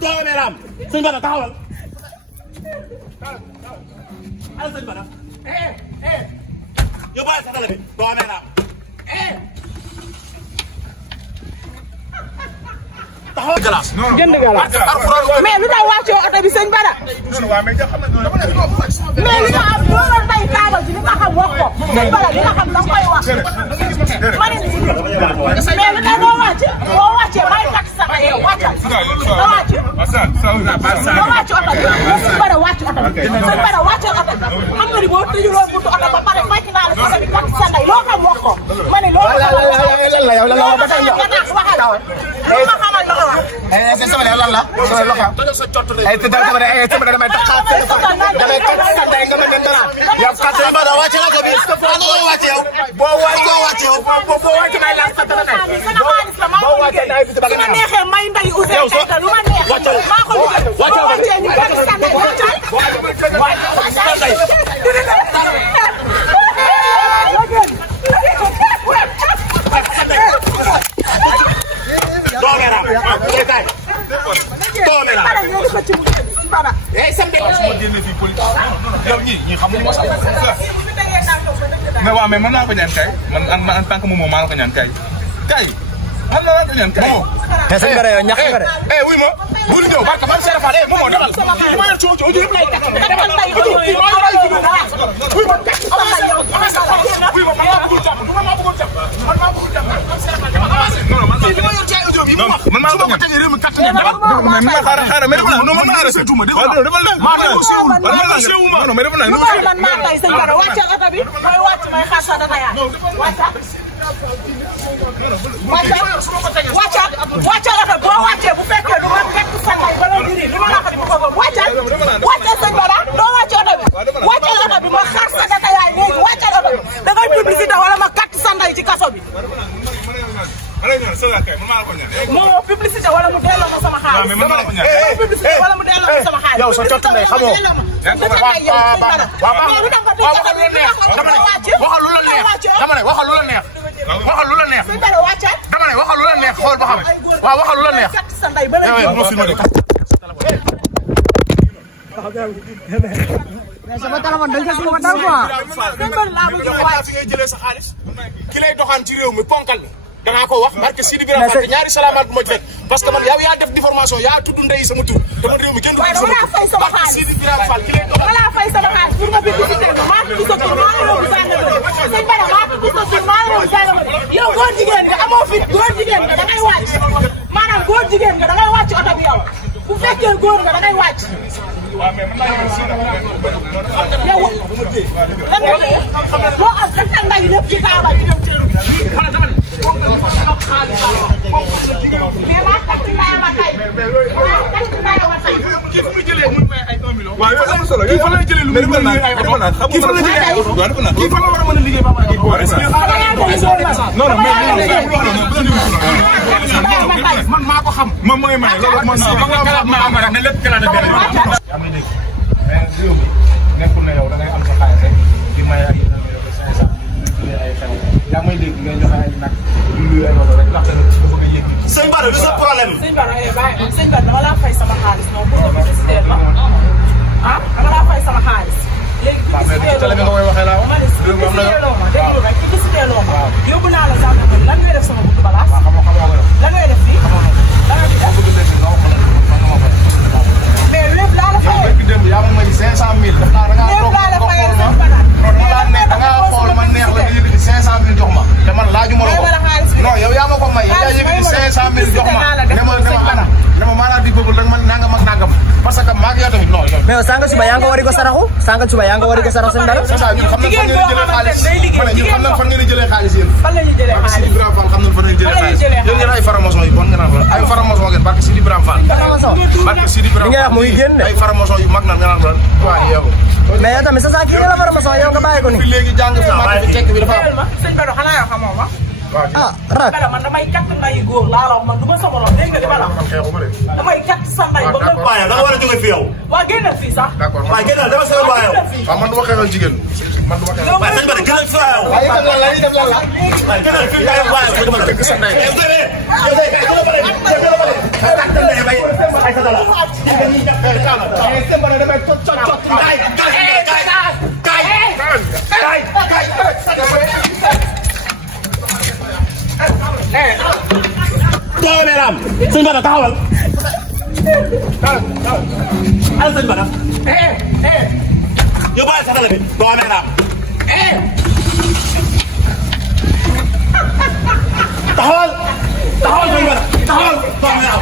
Doomeram sëñ Bada taxawal ala sëñ Bada yow bàyyi sa tala bi doomeram taxawal galas jënd galas mais lu tax wàccoo oto bi sëñ Bada mais li nga am loolu tay taabal ji li nga xam wax ko sëñ Bada li nga xam da koy wax ma ne mais lu tax doo wàccee may kat sa yow wàccal doo wàcce oto bi sëñ Bada wàcc oto bi sëñ Bada wàccal oto bi xam nga ni boo tëjuloon buntu oto ba pare fekk naa la oto bi kat sa ndey loo xam wax ko ma ne loolu la ba tey yow waxal lu ma xamal la ko wax sama lan la sama loxo ay te dama damay taxaw damay sa day nga ma dem dara yow kat Sëñ Bada wàcc na ko bi boo wàcc yow boo wàcc may la sa dara boo wàcc day fi ma neexee may nday ute kay lu ma neex maa ko wàccee ñu benn sànday wàccal mais waaw mais mën naa ko ñaan kay man en tant que moom maa ko ñaan kay man naa ko ñaan kay. mais sëñ Bada yow ñàkk nga de. wuy ma bul ñëw barka man Serap Fall moom moo demal. ma ne coono coono yëpp lay takk wuy ma man maa bëggul jàpp man maa bëggul jàpp man maa ko ñaan réew mi kat ni mais ma xaaral mais dafa non man maa arrêté tuuma dafa non mais dafa na man maa tay sëñ Bada wàccal oto bi mooy wàcc may xaar sa dana yaa wàccal oto boo wàccee bu fekkee du man nekk sa ndey bala diri li ma la xam ne ko wàccal sëñ Bada doo wàcc oto bi wàccal oto bi ma xaar sa dana yaa léegi wàccal oto bi da ngay publicité wala ma katt sa ndey ci kaso bi moo publicité wala mu delloo ma sama xaalis publicité wala mu delloo ma sama xaalis yow sa cot ndey xamoo waxal lu la neex waxal lu la neex dama ne waxal lu la neex xool ba xam waaw waxal lu la neex sama téléphone dañ ko ko dal quoi fi ngay jëlee sa xaalis ki lay doxaan ci réew mi ponkal la danaa ko wax parce que Sidi Birame Fall ñaari salaamaat bu ma ci fekk parce que man yow yaa def déformation yaa tudd ndey sama tur te man réew mi kenn du sama tur parce que Sidi Birame Fall ki lay doxaan wala fay sama xaalis pour nga publicité maa tudd sa tur maa la sëñ Bada maa tudd sa tur maa la sànq yow góor jigéen nga amoo fit góor jigéen nga da ngay wàcc maanaam góor jigéen nga da ngay wàcc oto bi yow bu fekkee góor nga da ngay wàcc yow lan nga loo am sa nday lépp ci taabal bi mais maa takk ndaya ma tey maa takk ndaya ma tey waaw yow am solo yow fan lay jëlee lu mel ni ay kii fan la jëlee kii fan la war a mën a liggéey ba ma kii non non mais man maa ko xam moom mooy may loolu man ma rek ne lépp kala de benn yaa may dégg mais réew mi nekkul ne yow da ngay am sa xaalis rek di may ay 500 ay xew yaa may dégg ngay joxe ay nag yu ay loolu rek ndax da bëgg a yëg sëñ Bada lu sa problème sëñ Bada bàyyi sëñ Bada dama laa fay sama xaalis non pour nga publicité ma ah dama laa fay sama xaalis léegi publicité loo ma déglu rek publicité loo ma yóbbu naa la gendarmerie lan ngay def sama buntu balaas lan ngay def fii lan ngay def mais lépp laa la fayee lépp yaa ma may 500 000 daf naa da ngaa toog da ngaa xool man neex la nga yëkkati 500 000 jox ma te man laajuma la ko non yow yaa ma ko may yow yaa yëkkati 500 000 jox ma ne ma maanaam di bëgg rek man nangam ak nangam parce que maa ngi yow tamit non yow. mais sànq suba yaa nga wari ko saraxu sànq suba yaa nga wari ko saraxu sëñ Bada. c'est ça ñun xam nañ fan ngeen jëlee xaalis ma ne ñun xam nañ fan ngeen jëlee xaalis yéen. fan la ñuy jëlee xaalis Sidi Birame Fall xam nañ fan ngeen jëlee xaalis yéen ngeen ay faramason yu bon ngeen naan ay faramason ngeen barke Sidi Birame Fall. barke Sidi Birame Fall li nga wax muy génn de. ay faramason yu mag naan nga naan lan waaw yow. mais yow tamit sa kii nga la faramason yow nga bàyyi ko ni. léegi jàng fi mag fi tekk bi dafa am. sëñ Bada xanaa yoo xamoo ma. ah rak man damay kat nday góor laa la wax man du ma sama lool dégg nga li ma la wax damay kat sa nday ba nga. waaye da nga war a jóge fi yow. waa génnal fii sax. d'accord waaye génnal dama seen waa yow. waaw man du ma xeexal jigéen man du ma teel. waaye sëñ Bada gënal fi waaw. waaye itam lan la lii def lan la. waaye gënal fi waaye waaye ko dama dëgg sa ndey. yow tey kay ko bare tak tan lay bay ay sa dala. nga ñi japp kala. ay sembane damay tot kay doomeram sëñ Bada taxawal ala sëñ Bada yow bàyyi sa dala bi doomeram taxawal sëñ Bada taxawal doomeram